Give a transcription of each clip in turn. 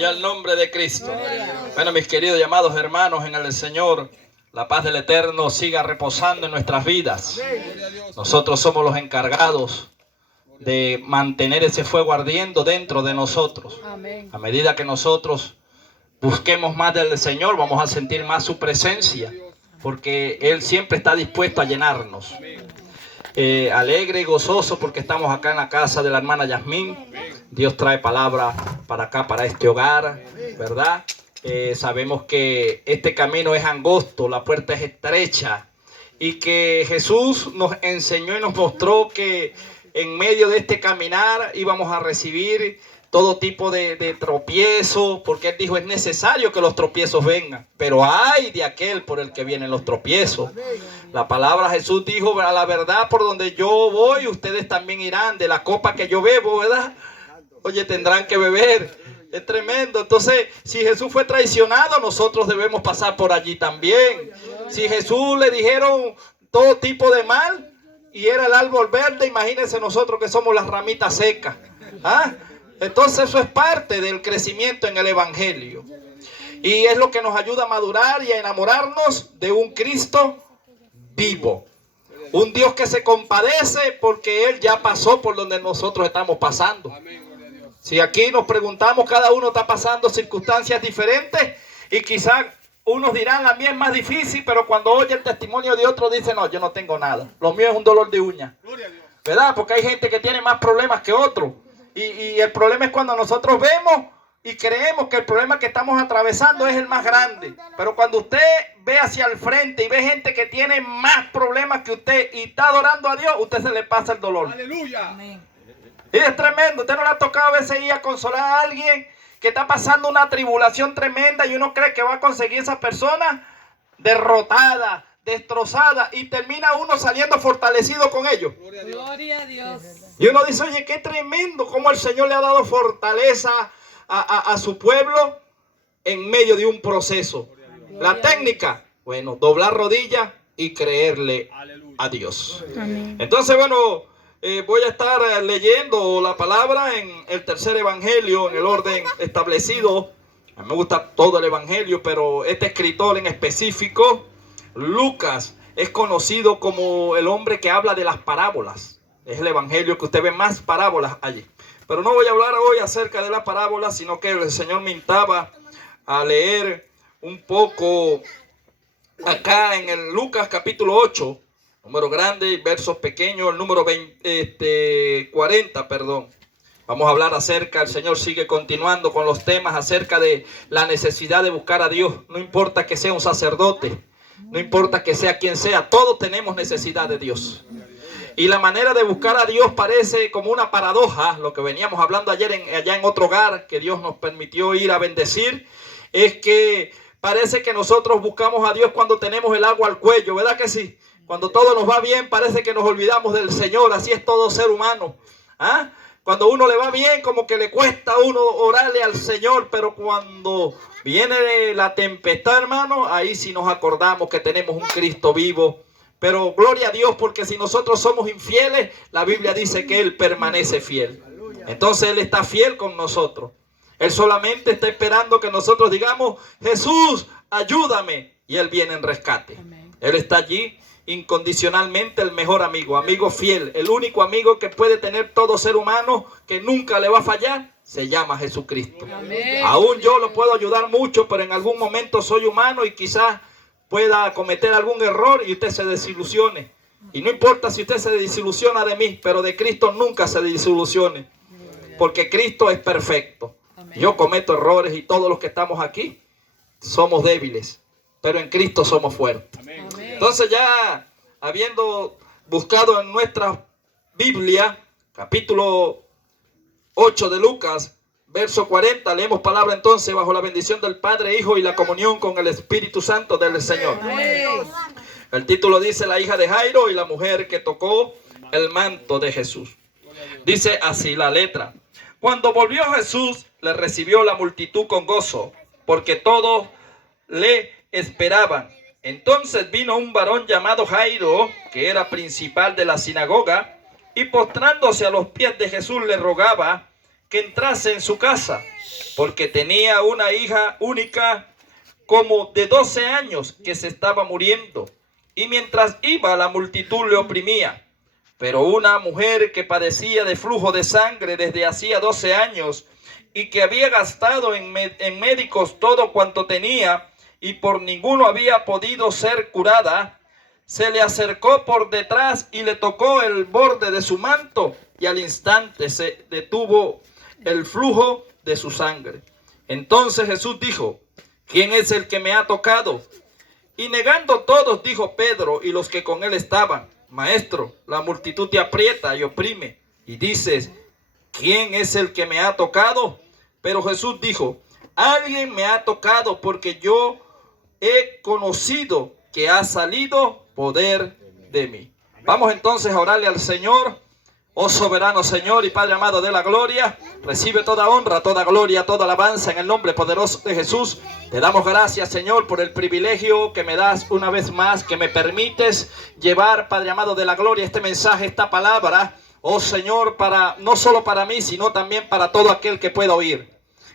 Y al nombre de Cristo. Bueno, mis queridos y amados hermanos en el Señor, la paz del Eterno siga reposando en nuestras vidas. Nosotros somos los encargados de mantener ese fuego ardiendo dentro de nosotros. A medida que nosotros busquemos más del Señor, vamos a sentir más su presencia, porque Él siempre está dispuesto a llenarnos. Alegre y gozoso porque estamos acá en la casa de la hermana Yasmín. Dios trae palabra para acá, para este hogar, ¿verdad? Sabemos que este camino es angosto, la puerta es estrecha, y que Jesús nos enseñó y nos mostró que en medio de este caminar íbamos a recibir todo tipo de tropiezos, porque Él dijo, es necesario que los tropiezos vengan, pero ay de aquel por el que vienen los tropiezos. La palabra Jesús dijo, a la verdad por donde yo voy, ustedes también irán, de la copa que yo bebo, ¿verdad? Oye, tendrán que beber. Es tremendo. Entonces, si Jesús fue traicionado, nosotros debemos pasar por allí también. Si Jesús le dijeron todo tipo de mal y era el árbol verde, imagínense nosotros que somos las ramitas secas. ¿Ah? Entonces eso es parte del crecimiento en el Evangelio. Y es lo que nos ayuda a madurar y a enamorarnos de un Cristo vivo. Un Dios que se compadece porque Él ya pasó por donde nosotros estamos pasando. Si aquí nos preguntamos, cada uno está pasando circunstancias diferentes y quizás unos dirán la mía es más difícil, pero cuando oye el testimonio de otro dice no, yo no tengo nada. Lo mío es un dolor de uña. ¿Verdad? Porque hay gente que tiene más problemas que otros. Y el problema es cuando nosotros vemos y creemos que el problema que estamos atravesando es el más grande. Pero cuando usted ve hacia el frente y ve gente que tiene más problemas que usted y está adorando a Dios, usted se le pasa el dolor. Aleluya. Amén. Y es tremendo. Usted no le ha tocado a veces ir a consolar a alguien que está pasando una tribulación tremenda y uno cree que va a conseguir esa persona derrotada, destrozada, y termina uno saliendo fortalecido con ellos. Gloria a Dios. Y uno dice, oye, qué tremendo cómo el Señor le ha dado fortaleza a su pueblo en medio de un proceso. La técnica, bueno, doblar rodillas y creerle a Dios. Amén. Entonces, bueno, voy a estar leyendo la palabra en el tercer evangelio, en el orden establecido. A mí me gusta todo el evangelio, pero este escritor en específico, Lucas, es conocido como el hombre que habla de las parábolas. Es el evangelio que usted ve más parábolas allí. Pero no voy a hablar hoy acerca de las parábolas, sino que el Señor me instaba a leer un poco acá en el Lucas capítulo 8, número grande, versos pequeños, el número 40, perdón. Vamos a hablar acerca, el Señor sigue continuando con los temas acerca de la necesidad de buscar a Dios. No importa que sea un sacerdote, no importa que sea quien sea, todos tenemos necesidad de Dios. Y la manera de buscar a Dios parece como una paradoja, lo que veníamos hablando ayer allá en otro hogar que Dios nos permitió ir a bendecir, es que parece que nosotros buscamos a Dios cuando tenemos el agua al cuello, ¿verdad que sí? Cuando todo nos va bien parece que nos olvidamos del Señor, así es todo ser humano. ¿Ah? Cuando uno le va bien como que le cuesta a uno orarle al Señor, pero cuando viene la tempestad, hermano, ahí sí nos acordamos que tenemos un Cristo vivo. Pero gloria a Dios, porque si nosotros somos infieles, la Biblia dice que Él permanece fiel. Entonces Él está fiel con nosotros. Él solamente está esperando que nosotros digamos, Jesús, ayúdame. Y Él viene en rescate. Él está allí incondicionalmente, el mejor amigo, amigo fiel. El único amigo que puede tener todo ser humano, que nunca le va a fallar, se llama Jesucristo. Amén. Aún yo lo puedo ayudar mucho, pero en algún momento soy humano y quizás pueda cometer algún error y usted se desilusione. Y no importa si usted se desilusiona de mí, pero de Cristo nunca se desilusione. Porque Cristo es perfecto. Yo cometo errores y todos los que estamos aquí somos débiles. Pero en Cristo somos fuertes. Entonces ya habiendo buscado en nuestra Biblia, capítulo 8 de Lucas, verso 40, leemos palabra entonces bajo la bendición del Padre, Hijo y la comunión con el Espíritu Santo del Señor. Amén. El título dice la hija de Jairo y la mujer que tocó el manto de Jesús. Dice así la letra. Cuando volvió Jesús, le recibió la multitud con gozo, porque todos le esperaban. Entonces vino un varón llamado Jairo, que era principal de la sinagoga, y postrándose a los pies de Jesús le rogaba que entrase en su casa, porque tenía una hija única como de 12 años que se estaba muriendo, y mientras iba la multitud le oprimía. Pero una mujer que padecía de flujo de sangre desde hacía 12 años y que había gastado en médicos todo cuanto tenía y por ninguno había podido ser curada, se le acercó por detrás y le tocó el borde de su manto, y al instante se detuvo el flujo de su sangre. Entonces Jesús dijo: ¿quién es el que me ha tocado? Y negando todos, dijo Pedro y los que con él estaban: Maestro, la multitud te aprieta y oprime, y dices: ¿quién es el que me ha tocado? Pero Jesús dijo: alguien me ha tocado, porque yo he conocido que ha salido poder de mí. Vamos entonces a orarle al Señor. Oh soberano Señor y Padre amado de la gloria, recibe toda honra, toda gloria, toda alabanza en el nombre poderoso de Jesús. Te damos gracias, Señor, por el privilegio que me das una vez más, que me permites llevar, Padre amado de la gloria, este mensaje, esta palabra, oh Señor, no solo para mí, sino también para todo aquel que pueda oír.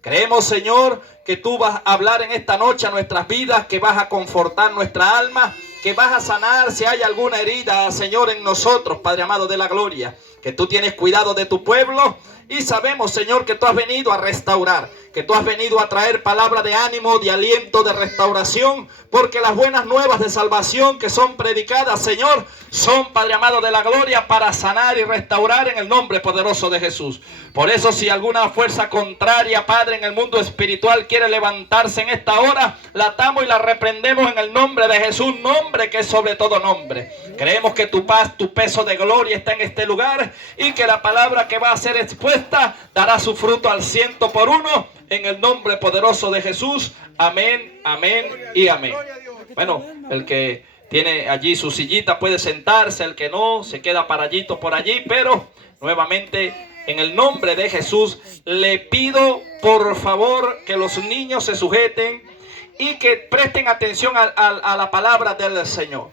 Creemos, Señor, que tú vas a hablar en esta noche a nuestras vidas, que vas a confortar nuestra alma, que vas a sanar si hay alguna herida, Señor, en nosotros, Padre amado de la gloria. Que tú tienes cuidado de tu pueblo y sabemos, Señor, que tú has venido a restaurar, que tú has venido a traer palabra de ánimo, de aliento, de restauración, porque las buenas nuevas de salvación que son predicadas, Señor, son, Padre amado de la gloria, para sanar y restaurar en el nombre poderoso de Jesús. Por eso, si alguna fuerza contraria, Padre, en el mundo espiritual quiere levantarse en esta hora, la atamos y la reprendemos en el nombre de Jesús, nombre que es sobre todo nombre. Creemos que tu paz, tu peso de gloria está en este lugar y que la palabra que va a ser expuesta dará su fruto al 100% en el nombre poderoso de Jesús. Amén, amén y amén. Bueno, el que tiene allí su sillita puede sentarse, el que no se queda paradito por allí, pero nuevamente en el nombre de Jesús le pido por favor que los niños se sujeten y que presten atención a la palabra del Señor.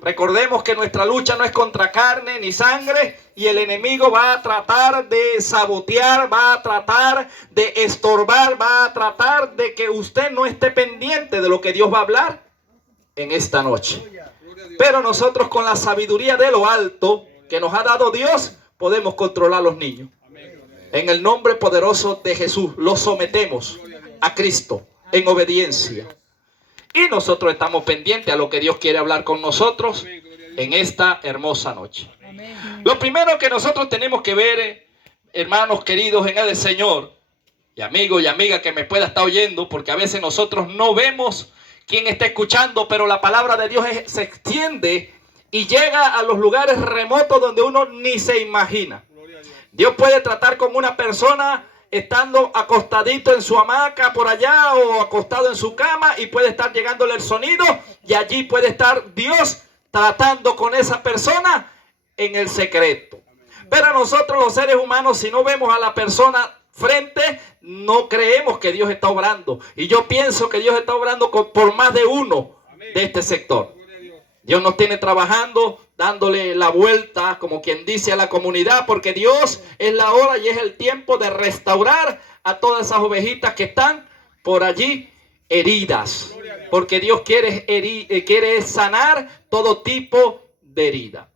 Recordemos que nuestra lucha no es contra carne ni sangre, y el enemigo va a tratar de sabotear, va a tratar de estorbar, va a tratar de que usted no esté pendiente de lo que Dios va a hablar en esta noche. Pero nosotros, con la sabiduría de lo alto que nos ha dado Dios, podemos controlar a los niños. En el nombre poderoso de Jesús los sometemos a Cristo en obediencia. Y nosotros estamos pendientes a lo que Dios quiere hablar con nosotros en esta hermosa noche. Lo primero que nosotros tenemos que ver, hermanos queridos en el Señor, y amigos y amigas que me pueda estar oyendo, porque a veces nosotros no vemos quién está escuchando, pero la palabra de Dios se extiende y llega a los lugares remotos donde uno ni se imagina. Dios puede tratar con una persona estando acostadito en su hamaca por allá o acostado en su cama, y puede estar llegándole el sonido, y allí puede estar Dios tratando con esa persona en el secreto. Pero nosotros los seres humanos, si no vemos a la persona frente, no creemos que Dios está obrando. Y yo pienso que Dios está obrando por más de uno de este sector. Dios nos tiene trabajando, dándole la vuelta, como quien dice, a la comunidad, porque Dios es la hora y es el tiempo de restaurar a todas esas ovejitas que están por allí heridas. Porque Dios quiere sanar todo tipo de herida.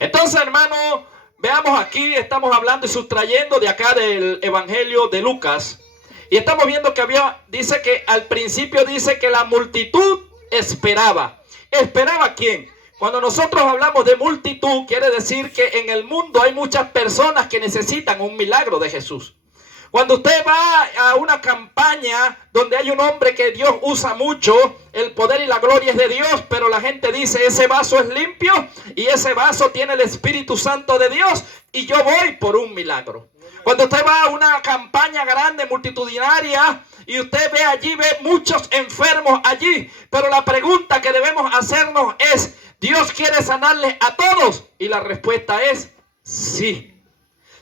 Entonces, hermano, veamos aquí, estamos hablando y sustrayendo de acá del Evangelio de Lucas. Y estamos viendo que dice que al principio dice que la multitud esperaba. ¿Esperaba a quién? Cuando nosotros hablamos de multitud, quiere decir que en el mundo hay muchas personas que necesitan un milagro de Jesús. Cuando usted va a una campaña donde hay un hombre que Dios usa mucho, el poder y la gloria es de Dios, pero la gente dice: ese vaso es limpio y ese vaso tiene el Espíritu Santo de Dios y yo voy por un milagro. Cuando usted va a una campaña grande, multitudinaria, y usted ve allí, ve muchos enfermos allí, pero la pregunta que debemos hacernos es: ¿Dios quiere sanarles a todos? Y la respuesta es sí.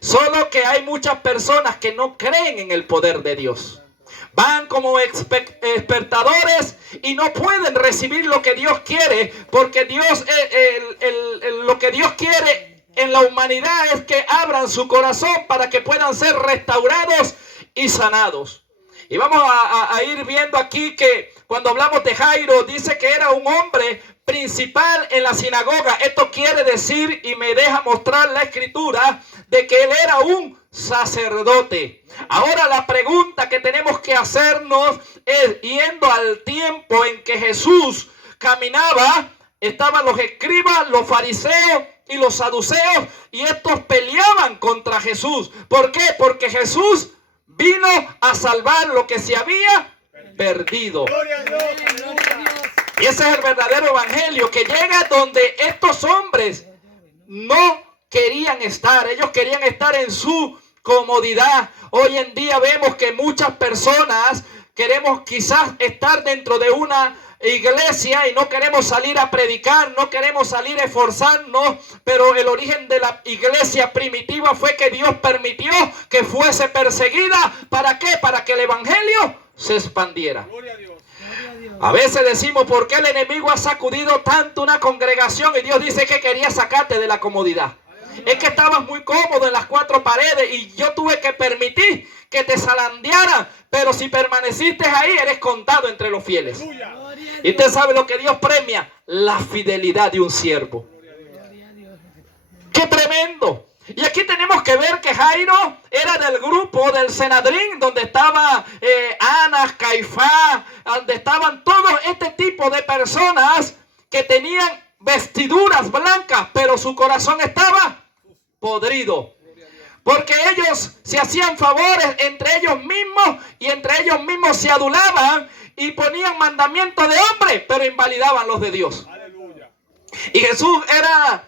Solo que hay muchas personas que no creen en el poder de Dios. Van como espectadores y no pueden recibir lo que Dios quiere, porque Dios, lo que Dios quiere en la humanidad es que abran su corazón para que puedan ser restaurados y sanados. Y vamos a ir viendo aquí que cuando hablamos de Jairo, dice que era un hombre principal en la sinagoga. Esto quiere decir, y me deja mostrar la escritura, de que él era un sacerdote. Ahora la pregunta que tenemos que hacernos es, yendo al tiempo en que Jesús caminaba, estaban los escribas, los fariseos y los saduceos, y estos peleaban contra Jesús. ¿Por qué? Porque Jesús vino a salvar lo que se había perdido. Gloria a Dios. Y ese es el verdadero evangelio, que llega donde estos hombres no querían estar. Ellos querían estar en su comodidad. Hoy en día vemos que muchas personas queremos quizás estar dentro de una iglesia y no queremos salir a predicar, no queremos salir a esforzarnos, pero el origen de la iglesia primitiva fue que Dios permitió que fuese perseguida. ¿Para qué? Para que el evangelio se expandiera. Gloria a Dios. A veces decimos, ¿por qué el enemigo ha sacudido tanto una congregación? Y Dios dice que quería sacarte de la comodidad. Es que estabas muy cómodo en las cuatro paredes y yo tuve que permitir que te zarandearan. Pero si permaneciste ahí, eres contado entre los fieles. Y usted sabe lo que Dios premia: la fidelidad de un siervo. ¡Qué tremendo! Y aquí tenemos que ver que Jairo era del grupo del Sanedrín, donde estaba Anás, Caifás, donde estaban todos este tipo de personas que tenían vestiduras blancas, pero su corazón estaba podrido. Porque ellos se hacían favores entre ellos mismos y entre ellos mismos se adulaban y ponían mandamientos de hombre, pero invalidaban los de Dios. Aleluya. Y Jesús era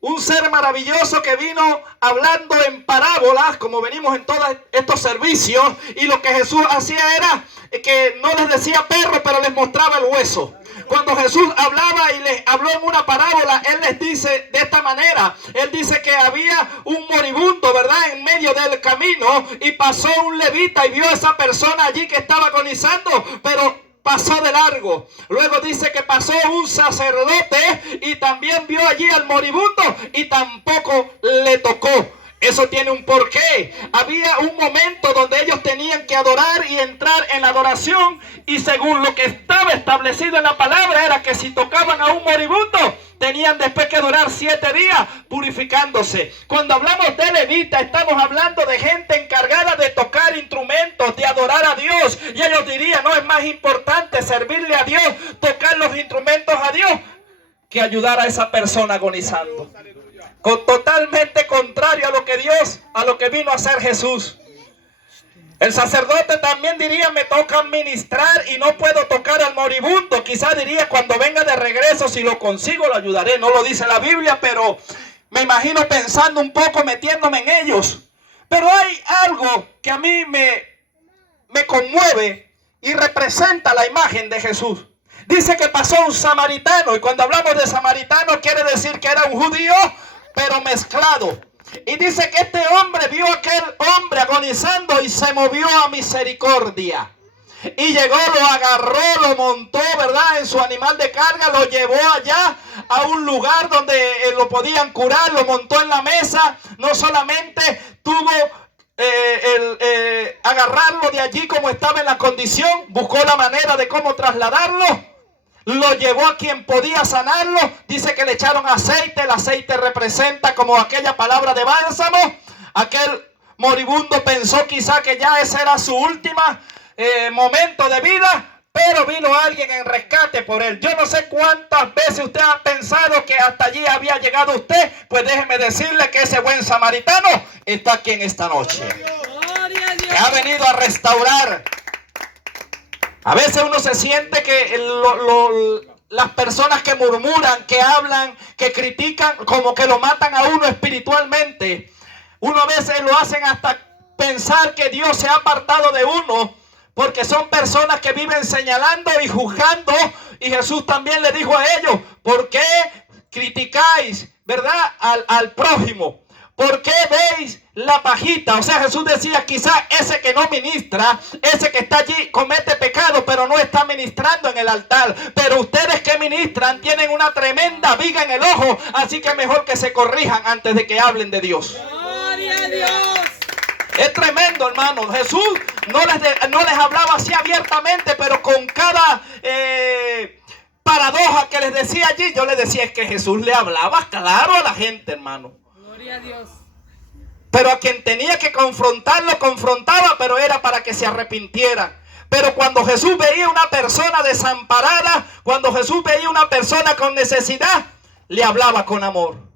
un ser maravilloso que vino hablando en parábolas, como venimos en todos estos servicios. Y lo que Jesús hacía era que no les decía perro, pero les mostraba el hueso. Cuando Jesús hablaba y les habló en una parábola, Él les dice de esta manera. Él dice que había un moribundo, ¿verdad?, en medio del camino, y pasó un levita y vio a esa persona allí que estaba agonizando, pero pasó de largo. Luego dice que pasó un sacerdote y también vio allí al moribundo y tampoco le tocó. Eso tiene un porqué. Había un momento donde ellos tenían que adorar y entrar en la adoración, y según lo que estaba establecido en la palabra era que si tocaban a un moribundo tenían después que durar 7 días purificándose. Cuando hablamos de levita, estamos hablando de gente encargada de tocar instrumentos, de adorar a Dios. Y ellos dirían, no es más importante servirle a Dios, tocar los instrumentos a Dios, que ayudar a esa persona agonizando. Totalmente contrario a lo que Dios, a lo que vino a hacer Jesús. El sacerdote también diría, me toca ministrar y no puedo tocar al moribundo. Quizás diría, cuando venga de regreso, si lo consigo, lo ayudaré. No lo dice la Biblia, pero me imagino pensando un poco, metiéndome en ellos. Pero hay algo que a mí me conmueve y representa la imagen de Jesús. Dice que pasó un samaritano, y cuando hablamos de samaritano quiere decir que era un judío, pero mezclado. Y dice que este hombre vio a aquel hombre agonizando y se movió a misericordia. Y llegó, lo agarró, lo montó, ¿verdad?, en su animal de carga, lo llevó allá a un lugar donde lo podían curar, lo montó en la mesa. No solamente tuvo agarrarlo de allí como estaba en la condición, buscó la manera de cómo trasladarlo. Lo llevó a quien podía sanarlo. Dice que le echaron aceite. El aceite representa como aquella palabra de bálsamo. Aquel moribundo pensó quizá que ya ese era su último momento de vida, pero vino alguien en rescate por él. Yo no sé cuántas veces usted ha pensado que hasta allí había llegado usted. Pues déjeme decirle que ese buen samaritano está aquí en esta noche, que ha venido a restaurar. A veces uno se siente que las personas que murmuran, que hablan, que critican, como que lo matan a uno espiritualmente. Uno a veces lo hacen hasta pensar que Dios se ha apartado de uno, porque son personas que viven señalando y juzgando. Y Jesús también le dijo a ellos, ¿por qué criticáis, verdad, al prójimo? ¿Por qué veis la pajita. O sea, Jesús decía, quizás ese que no ministra, ese que está allí comete pecado, pero no está ministrando en el altar. Pero ustedes que ministran tienen una tremenda viga en el ojo, así que mejor que se corrijan antes de que hablen de Dios. Gloria a Dios. Es tremendo, hermano. Jesús no les hablaba así abiertamente, pero con cada paradoja que les decía allí, yo les decía, es que Jesús le hablaba claro a la gente, hermano. Gloria a Dios. Pero a quien tenía que confrontarlo, confrontaba, pero era para que se arrepintiera. Pero cuando Jesús veía una persona desamparada, cuando Jesús veía una persona con necesidad, le hablaba con amor.